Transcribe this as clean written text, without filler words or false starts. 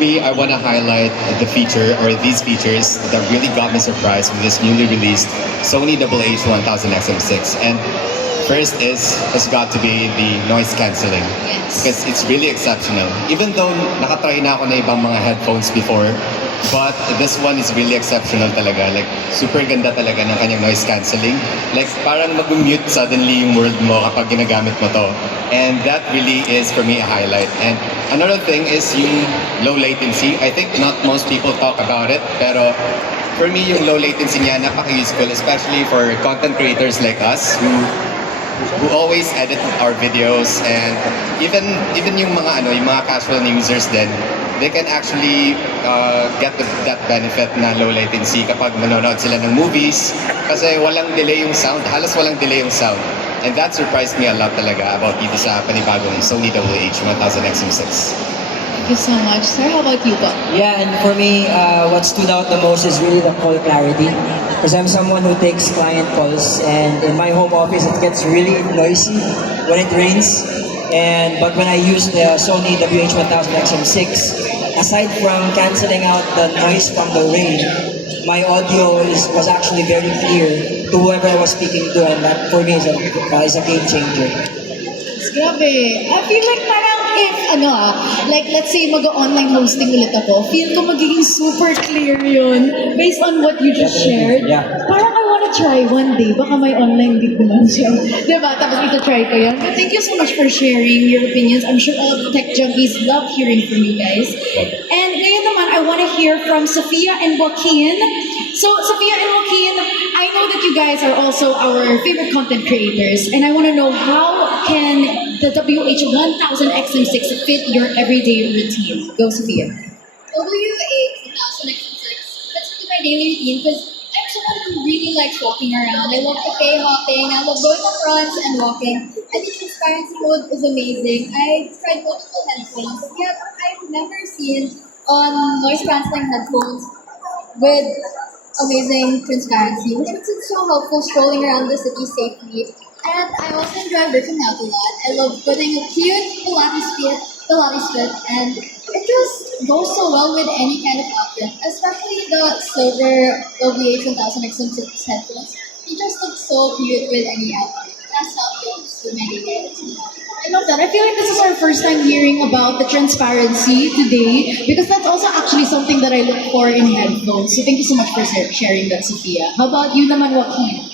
me, I want to highlight the feature or these features that really got me surprised with this newly released Sony WH-1000 XM6. And first has got to be the noise cancelling because it's really exceptional. Even though nakatry na ako na ibang mga headphones before, but this one is really exceptional talaga. Like, super ganda talaga ng kanyang noise cancelling. Like, parang mag-mute suddenly yung world mo kapag ginagamit mo to. And that really is, for me, a highlight. And another thing is yung low latency. I think not most people talk about it, pero for me, yung low latency niya, napaka-useful, especially for content creators like us who always edit our videos, and even yung mga casual users din, they can actually get that benefit na low latency kapag nanonood sila ng movies kasi walang delay yung sound, halos walang delay yung sound. And that surprised me a lot talaga about dito sa panibagong Sony WH-1000 XM6. Thank you so much. Sir, how about you, Bob? Yeah, and for me, what stood out the most is really the call clarity. Because I'm someone who takes client calls, and in my home office, it gets really noisy when it rains. But when I use the Sony WH-1000 XM6, aside from canceling out the noise from the rain, my audio was actually very clear to whoever I was speaking to, and that for me is a game changer. Grabe. I feel like parang if, like let's say mag-online hosting ulit ako, feel ko magiging super clear yun based on what you just shared. Yeah. Parang I wanna try one day. Baka may online gig naman siya. Diba? Tapos ito-try ko yun. But thank you so much for sharing your opinions. I'm sure all the tech junkies love hearing from you guys. And ngayon naman, I wanna hear from Sophia and Joaquin. So, Sophia and Joaquin, I know that you guys are also our favorite content creators, and I want to know how can the WH-1000 XM6 fit your everyday routine? Go, Sophia. WH-1000 XM6 fits into my daily routine because I'm someone who really likes walking around. I love cafe hopping, I love going on runs and walking. And the transparency mode is amazing. I tried multiple headphones, yet I've never seen noise cancelling headphones with amazing transparency, which makes it so helpful strolling around the city safely. And I also enjoy working out a lot. I love putting a cute Pilates fit, and it just goes so well with any kind of outfit, especially the silver WH-1000 XM6 headphones. They just look so cute with any outfit. That's how it goes with my daily routine. I love that. I feel like this is our first time hearing about the transparency today because that's also actually something that I look for in headphones. So thank you so much for sharing that, Sophia. How about you naman, Joaquin?